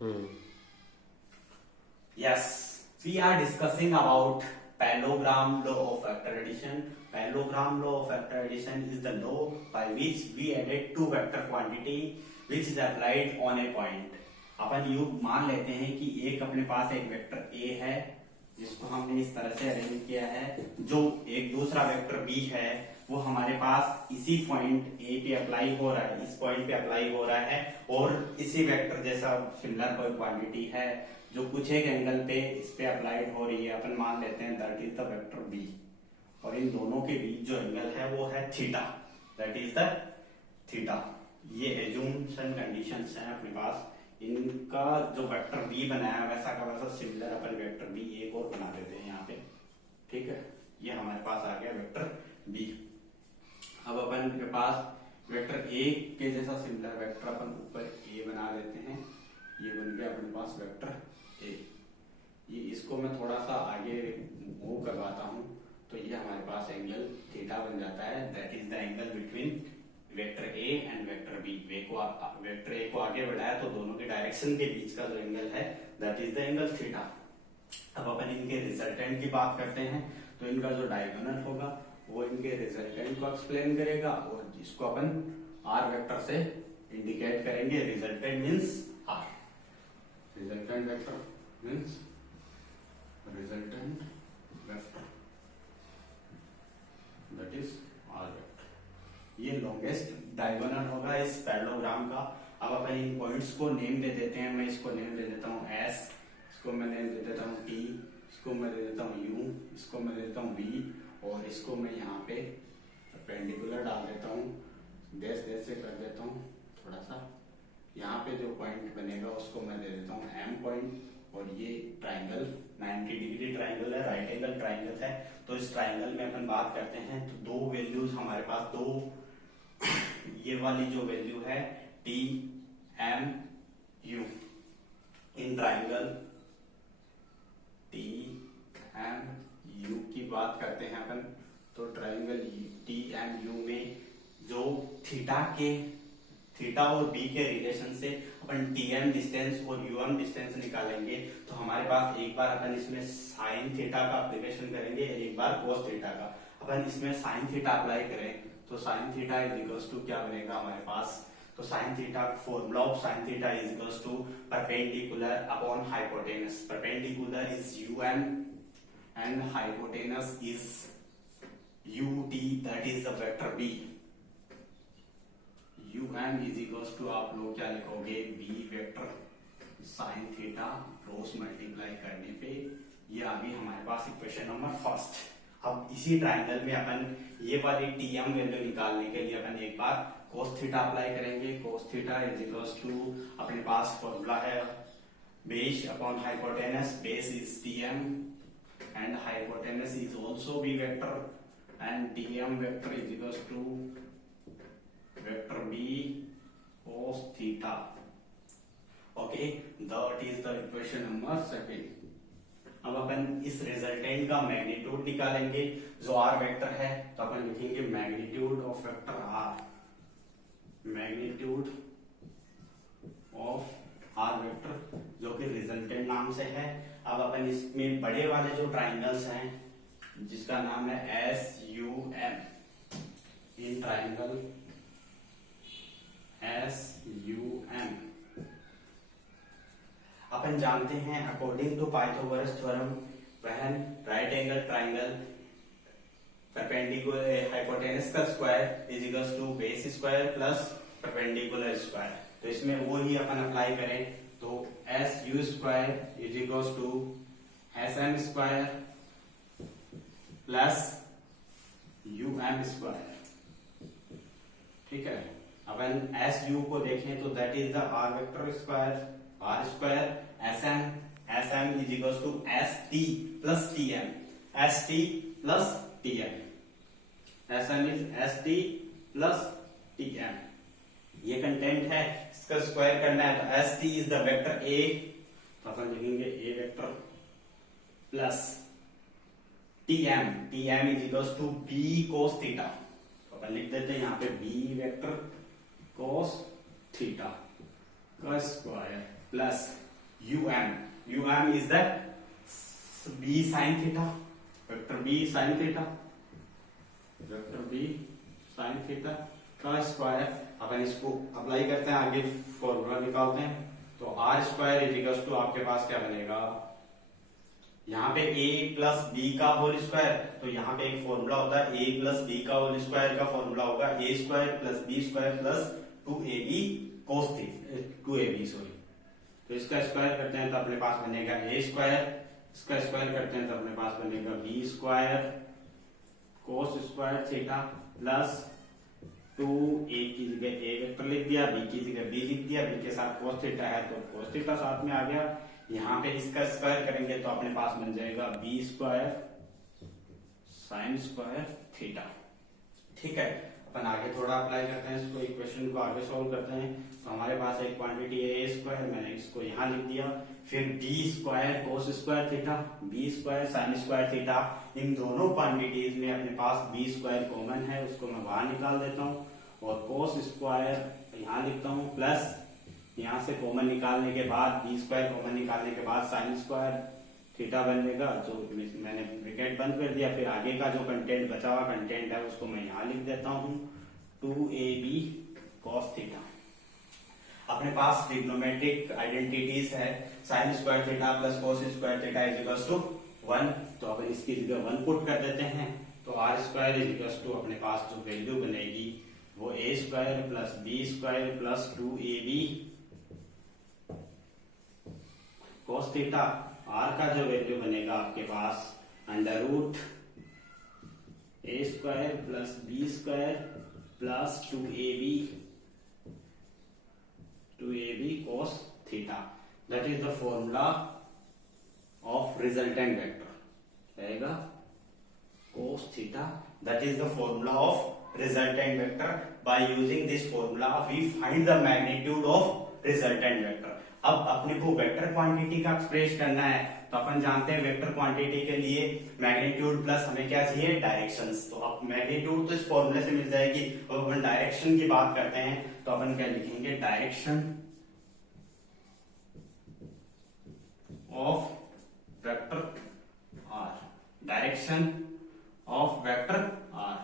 Hmm. Yes, we are discussing about parallelogram law of vector addition. Parallelogram law of vector addition is the law by which we added two vector quantity which is applied on a point. Upon you मान लेते हैं कि एक अपने पास एक vector a है जिसको हमने इस तरह से अरेंज किया है, जो एक दूसरा वेक्टर b है वो हमारे पास इसी पॉइंट a पे अप्लाई हो रहा है, इस पॉइंट पे अप्लाई हो रहा है, और इसी वेक्टर जैसा सिमिलर कोई क्वांटिटी है जो कुछ एक एंगल पे इस पे अप्लाइड हो रही है। अपन मान लेते हैं that is the vector b, और इन दोनों के बीच जो एंगल है वो है theta, that is the theta. ये एज्यूमशन कंडीशंस हैं अपने पास। इनका जो वेक्टर b बनाया वैसा का वैसा सिमिलर अपन वेक्टर b एक और बना देते हैं यहाँ पे, ठीक है। ये हमारे पास आ गया वेक्टर b। अब अपन के पास वेक्टर a के जैसा सिमिलर वेक्टर अपन ऊपर a बना देते हैं। ये बन गया अपने पास वेक्टर a। ये इसको मैं थोड़ा सा आगे मूव करवाता हूँ तो ये हमारे पास एंगल थीटा बन जाता है, that is the angle between vector a and vector b। Vector a को आगे बढ़ाया तो दोनों के डायरेक्शन के बीच का जो एंगल है that is the angle theta. अब अपन इनके रिजल्टेंट की बात करते हैं तो इनका जो डायगोनल होगा वो इनके रिजल्टेंट को एक्सप्लेन करेगा, और जिसको अपन r वेक्टर से इंडिकेट करेंगे। Resultant means r, resultant vector means resultant vector that is r vector. ये लॉन्गेस्ट डायगोनल होगा इस पैरेललोग्राम का। अब अपन इन पॉइंट्स को नेम दे देते हैं। मैं इसको नेम दे देता हूँ s, इसको मैं नेम दे देता हूँ t, इसको मैं दे देता हूँ u, इसको मैं दे देता हूँ v, और इसको मैं यहाँ पे परपेंडिकुलर डाल देता हूँ, डैश डैश से कर देता हूँ थोड़ा सा। यहाँ पे जो पॉइंट बनेगा उसको मैं दे देता हूँ m पॉइंट, और ये ट्राइंगल 90 डिग्री ट्राइंगल है, राइट एंगल ट्राइंगल है। तो इस ट्राइंगल में अपन बात करते हैं तो दो वैल्यूज हमारे पास, दो ये वाली जो वैल्यू है t m u in triangle t m u की बात करते हैं अपन। तो ट्राइंगल t m u में जो थीटा और b के रिलेशन से अपन tm डिस्टेंस और um डिस्टेंस निकालेंगे तो हमारे पास एक बार अपन इसमें साइन थीटा का एप्लीकेशन करेंगे, एक बार कोस थीटा का। अपन इसमें साइन थीटा अप्लाई करें तो sine theta is equals to क्या बनेगा हमारे पास, तो sine theta formula of sine theta is equals to perpendicular upon hypotenuse. Perpendicular is um and hypotenuse is ut, that is the vector b। um is equals to आप लोग क्या लिखोगे, b vector sine theta cross multiply करने पे ये आ गई हमारे पास equation number first. अब इसी ट्राइंगल में अपन ये वाली tm वैल्यू निकालने के लिए अपन एक बार cos थीटा अप्लाई करेंगे। cos theta is equals to अपने पास फॉर्मूला है base upon hypotenuse, base is tm and hypotenuse is also b vector and tm vector is equals to vector b cos theta. Okay, that is the equation number second. अब अपन इस resultant का magnitude निकालेंगे जो r vector है, तो अपन लिखेंगे magnitude of vector r, magnitude of r vector जो कि रिजल्टेंट नाम से है। अब अपन इसमें बड़े वाले जो ट्राइंगल्स हैं जिसका नाम है SUM, इन ट्राइंगल SUM अपन जानते हैं according to Pythagoras theorem, when right angle triangle perpendicular hypotenuse का square is equals to base square plus perpendicular square. तो इसमें वो ही अपन अप्लाई करें तो SU square is equals to SM square plus UM square, ठीक है। अपन SU को देखें तो that is the R vector square, R square SM is equals to ST plus TM, ST plus TM, SM is ST plus TM। ये content है, इसका square करना है तो ST is the vector A, तो अपन लिखेंगे A vector plus TM is equals to B cos theta, तो अपन लिख देते हैं यहाँ पे B वेक्टर cos थीटा का square plus um is the b sin theta, vector b sin theta, vector b sin theta का स्क्वायर। अपन इसको अप्लाई करते हैं, आगे फॉर्मूला निकालते हैं। तो R square is equal to आपके पास क्या बनेगा, यहाँ पे a प्लस बी का होल स्क्वायर, तो यहाँ पे एक फॉर्मूला होता है a प्लस बी का होल स्क्वायर का फॉर्मूला होगा a square plus B square plus 2ab cos theta 2ab sorry. तो इसका स्क्वायर करते हैं तो अपने पास बनेगा a स्क्वायर, इसका स्क्वायर करते हैं तो अपने पास बनेगा b square cos square theta plus 2a की जगह a वेक्टर लिख दिया, b की जगह b लिख दिया, b के साथ cos थीटा है तो cos थीटा साथ में आ गया। यहाँ पे इसका स्क्वायर करेंगे तो अपने पास बन जाएगा b स्क्वायर साइन स्क्वायर थीटा। ठीक है, अपन आगे थोड़ा अप्लाई करते हैं इसको, इक्वेशन को आगे सॉल्व करते हैं। तो हमारे पास एक क्वांटिटी है a स्क्वायर, मैंने इसको यहाँ लिख दिया, फिर b square cos square theta, b स्क्वायर साइन स्क्वायर थीटा। इन दोनों क्वांटिटीज में अपने पास b स्क्वायर कॉमन है, उसको मैं बाहर निकाल देता हूँ, और cos स्क्वायर यहाँ लिखता हूँ, प्लस यहाँ से कॉमन निकालने के बाद b स्क्वायर कॉमन निकालने के बाद साइन स्क्वायर थीटा बनेगा, जो मैंने ब्रैकेट बंद कर दिया। फिर आगे का जो कंटेंट बचा हुआ कंटेंट है उसको मैं यहाँ लिख देता हूँ 2ab cos थीटा। अपने पास ट्रिग्नोमेट्रिक आइडेंटिटीज है, sine square theta plus cos square theta is equals to 1, तो अपन इसकी जगह 1 पुट कर देते हैं। तो R square is equals to अपने पास जो वैल्यू बनेगी वो a square plus b square plus 2ab cos theta. r का जो वैल्यू बनेगा आपके पास under root a square plus b square plus 2ab cos theta. That is the formula of resultant vector, रहेगा cos theta. That is the formula of resultant vector. By using this formula we find the magnitude of resultant vector. अब अपने को vector quantity का express करना है, तो अपन जानते हैं वेक्टर क्वांटिटी के लिए मैग्नीट्यूड प्लस हमें क्या चाहिए, डायरेक्शंस। तो अब मैग्नीट्यूड तो इस फॉर्मूले से मिल जाएगी, और अपन डायरेक्शन की बात करते हैं तो अपन क्या लिखेंगे, direction of vector R, direction of vector R,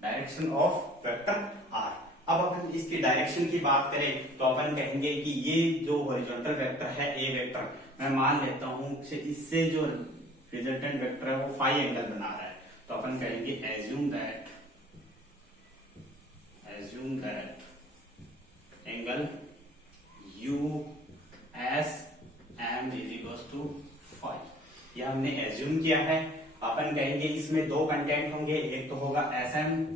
direction of vector R. अब अपन इसकी डायरेक्शन की बात करें तो अपन कहेंगे कि ये जो हॉरिजॉन्टल वेक्टर है ए वेक्टर, मैं मान लेता हूं इससे जो रिजल्टेंट वेक्टर है वो फाई एंगल बना रहा है, तो अपन कहेंगे assume that angle U S M is equals to phi. ये हमने एज्यूम किया है। अपन कहेंगे इसमें दो कंटेंट होंगे, एक तो होगा एस एम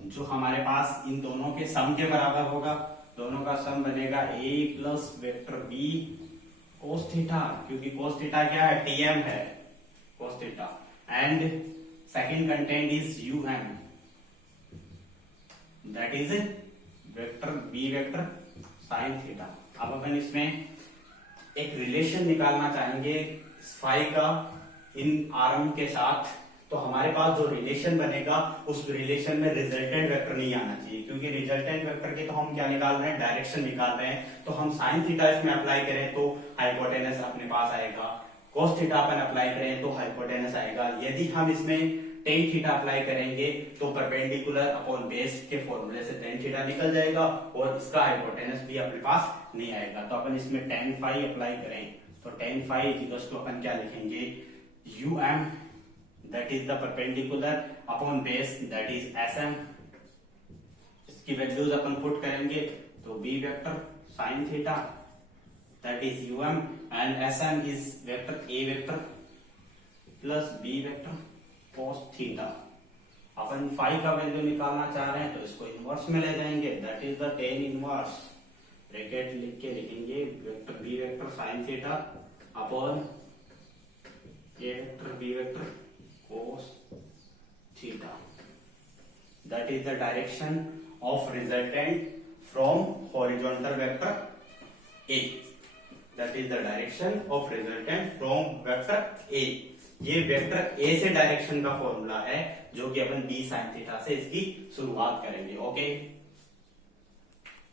जो हमारे पास इन दोनों के सम के बराबर होगा, दोनों का सम बनेगा a plus vector b cos theta, क्योंकि cos थीटा क्या है, tm है cos theta, and second content is um that is vector b vector sin theta. अब अपन इसमें एक रिलेशन निकालना चाहेंगे फाई का इन आर्म के साथ, तो हमारे पास जो रिलेशन बनेगा उस रिलेशन में रिजल्टेंट वेक्टर नहीं आना चाहिए, क्योंकि रिजल्टेंट वेक्टर के तो हम क्या निकाल रहे हैं, डायरेक्शन निकाल रहे हैं। तो हम साइन थीटा इसमें अप्लाई करें तो हाइपोटेनस अपने पास आएगा, cos थीटा अपन अप्लाई करें तो हाइपोटेनस आएगा। यदि हम इसमें टेन थीटा अप्लाई करेंगे तो परपेंडिकुलर अपॉन बेस के फॉर्मूले से टेन थीटा निकल जाएगा और इसका हाइपोटेनस भी अपने पास नहीं आएगा। तो अपन इसमें टेन फाई अप्लाई करें तो टेन फाई इक्वल्स टू अपन क्या लिखेंगे, um that is the perpendicular upon base that is sm। इसकी वैल्यूज अपन पुट करेंगे तो b vector sin theta that is um and sm is vector a vector plus b vector cos theta. अपन phi का value निकालना चाह रहे हैं तो इसको इनवर्स में ले जाएंगे, that is the tan inverse, bracket लिख के लिखेंगे vector b vector sin theta upon a vector b vector cos theta। That is the direction of resultant from horizontal vector A। That is the direction of resultant from vector A। ये vector A से direction का formula है जो कि अपन b sin theta से इसकी शुरुआत करेंगे। ओके